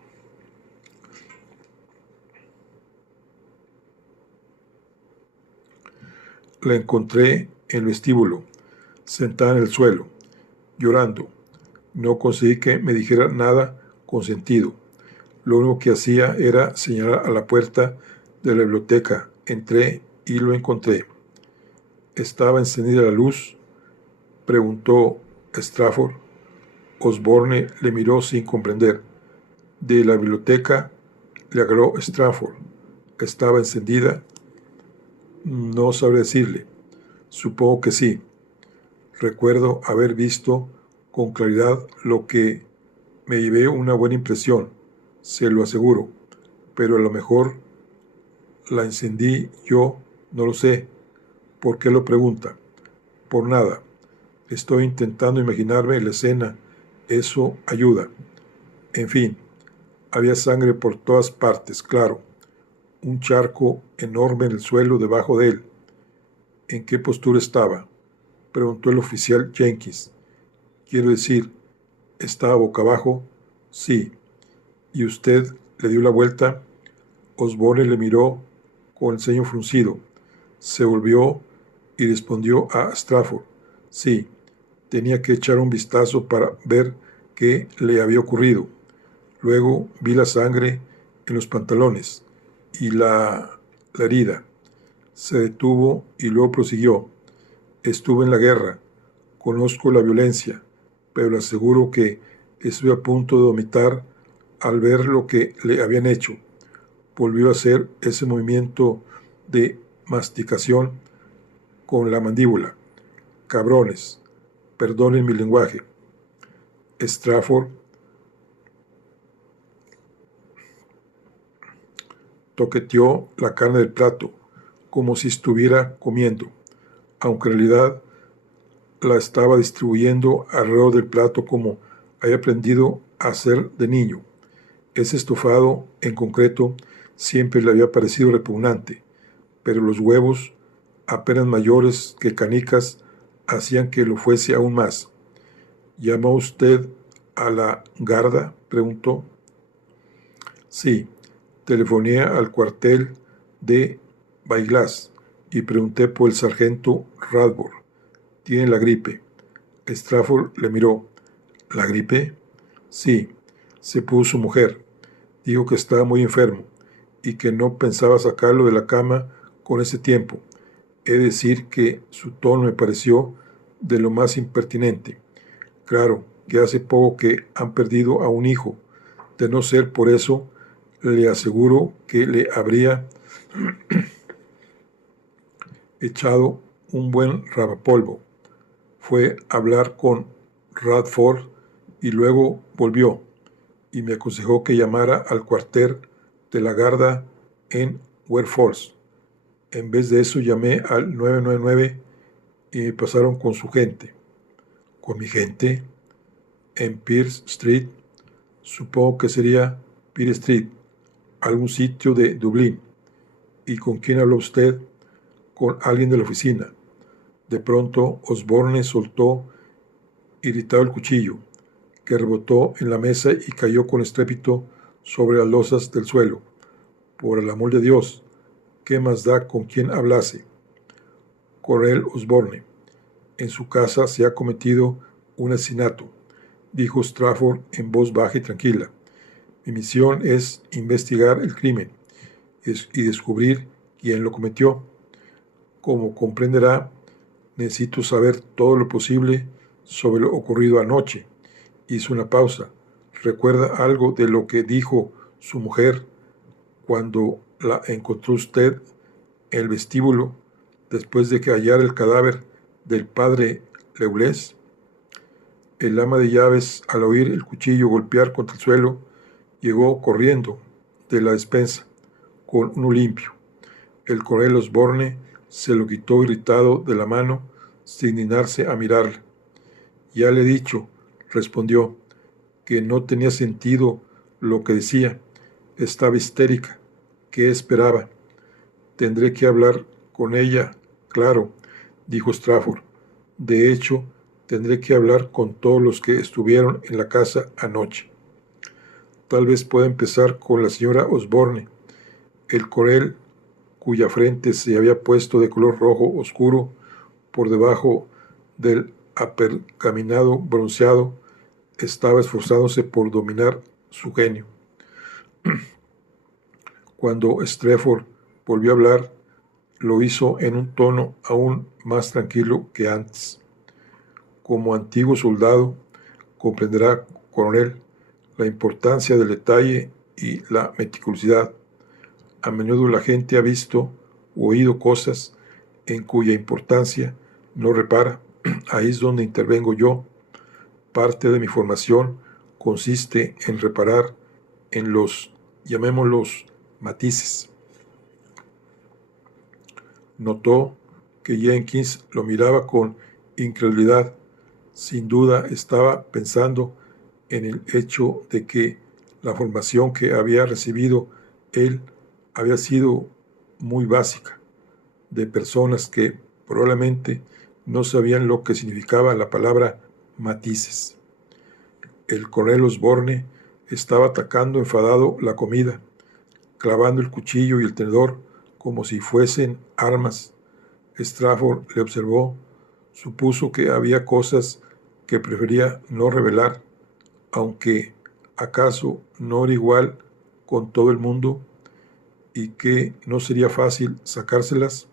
La encontré en el vestíbulo, sentada en el suelo, llorando. No conseguí que me dijera nada con sentido. Lo único que hacía era señalar a la puerta de la biblioteca. Entré y lo encontré. «¿Estaba encendida la luz?», preguntó Strafford. Osborne le miró sin comprender. «¿De la biblioteca?», le aclaró Strafford. «¿Estaba encendida?». «No sabré decirle. Supongo que sí. Recuerdo haber visto con claridad lo que me llevé una buena impresión, se lo aseguro, pero a lo mejor la encendí yo, no lo sé». «¿Por qué lo pregunta?». «Por nada. Estoy intentando imaginarme la escena. Eso ayuda. En fin, había sangre por todas partes, claro. Un charco enorme en el suelo debajo de él». «¿En qué postura estaba?», preguntó el oficial Jenkins. «Quiero decir, ¿estaba boca abajo?». «Sí». «¿Y usted le dio la vuelta?». Osborne le miró con el ceño fruncido. Se volvió y respondió a Strafford. «Sí, tenía que echar un vistazo para ver qué le había ocurrido. Luego vi la sangre en los pantalones y la herida». Se detuvo y luego prosiguió. «Estuve en la guerra, conozco la violencia, pero le aseguro que estuve a punto de vomitar al ver lo que le habían hecho». volvió a hacer ese movimiento de masticación con la mandíbula. Cabrones, perdonen mi lenguaje. Strafford toqueteó la carne del plato como si estuviera comiendo, aunque en realidad la estaba distribuyendo alrededor del plato como había aprendido a hacer de niño. Ese estofado, en concreto, siempre le había parecido repugnante, pero los huevos, apenas mayores que canicas, hacían que lo fuese aún más. ¿Llamó usted a la Garda?, preguntó. Sí, telefoné al cuartel de Baiglas y pregunté por el sargento Radford. Tiene la gripe. Strafford le miró. ¿La gripe? Sí, se puso su mujer. Dijo que estaba muy enfermo y que no pensaba sacarlo de la cama con ese tiempo. He de decir que su tono me pareció de lo más impertinente. Claro, que hace poco que han perdido a un hijo. De no ser por eso, le aseguro que le habría echado un buen rapapolvo. Fue a hablar con Radford y luego volvió y me aconsejó que llamara al cuartel de la Garda en Werforce. En vez de eso llamé al 999 y me pasaron con su gente. ¿Con mi gente? En Pearce Street. Supongo que sería Pearce Street, algún sitio de Dublín. ¿Y con quién habló usted? Con alguien de la oficina. De pronto Osborne soltó irritado el cuchillo, que rebotó en la mesa y cayó con estrépito sobre las losas del suelo. Por el amor de Dios, ¿qué más da con quién hablase? Coronel Osborne, en su casa se ha cometido un asesinato, dijo Strafford en voz baja y tranquila. Mi misión es investigar el crimen y descubrir quién lo cometió. Como comprenderá, necesito saber todo lo posible sobre lo ocurrido anoche. Hizo una pausa. ¿Recuerda algo de lo que dijo su mujer cuando la encontró usted en el vestíbulo después de que hallara el cadáver del padre Leulés? El ama de llaves, al oír el cuchillo golpear contra el suelo, llegó corriendo de la despensa con uno limpio. El coronel Osborne se lo quitó irritado de la mano sin dignarse a mirarla. Ya le he dicho, respondió, que no tenía sentido lo que decía. Estaba histérica. ¿Qué esperaba? Tendré que hablar con ella, claro, dijo Strafford. De hecho, tendré que hablar con todos los que estuvieron en la casa anoche. Tal vez pueda empezar con la señora Osborne. El coronel, cuya frente se había puesto de color rojo oscuro por debajo del apergaminado bronceado, estaba esforzándose por dominar su genio. Cuando Strafford volvió a hablar, lo hizo en un tono aún más tranquilo que antes. Como antiguo soldado, comprenderá, coronel, la importancia del detalle y la meticulosidad. A menudo la gente ha visto o oído cosas en cuya importancia no repara. Ahí es donde intervengo yo. Parte de mi formación consiste en reparar en los, llamémoslos, matices. Notó que Jenkins lo miraba con incredulidad. Sin duda estaba pensando en el hecho de que la formación que había recibido él había sido muy básica, de personas que probablemente no sabían lo que significaba la palabra matices. El coronel Osborne estaba atacando enfadado la comida, clavando el cuchillo y el tenedor como si fuesen armas. Strafford le observó, supuso que había cosas que prefería no revelar, aunque acaso no era igual con todo el mundo y que no sería fácil sacárselas.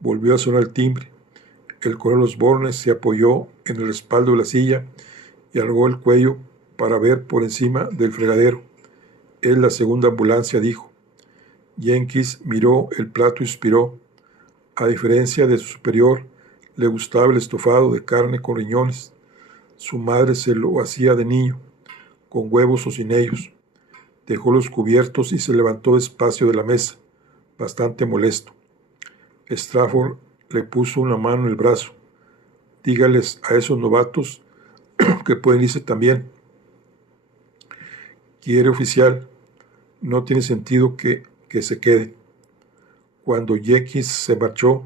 Volvió a sonar el timbre. El coronel Osborne se apoyó en el respaldo de la silla y alargó el cuello para ver por encima del fregadero. Es la segunda ambulancia, dijo. Jenkins miró el plato y suspiró. A diferencia de su superior, le gustaba el estofado de carne con riñones. Su madre se lo hacía de niño, con huevos o sin ellos. Dejó los cubiertos y se levantó despacio de la mesa, bastante molesto. Strafford le puso una mano en el brazo. Dígales a esos novatos que pueden irse también. Quiere, oficial, no tiene sentido que se queden. Cuando Jenkins se marchó,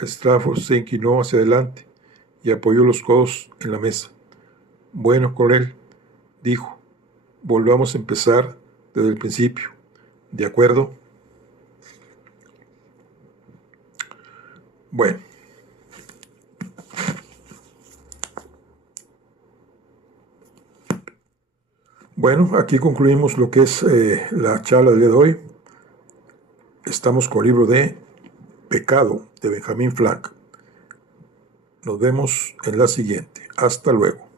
Strafford se inclinó hacia adelante y apoyó los codos en la mesa. Bueno, coronel, dijo, volvamos a empezar desde el principio. ¿De acuerdo? Bueno. Bueno, aquí concluimos lo que es la charla del día de hoy. Estamos con el libro de Pecado de Benjamin Franklin. Nos vemos en la siguiente. Hasta luego.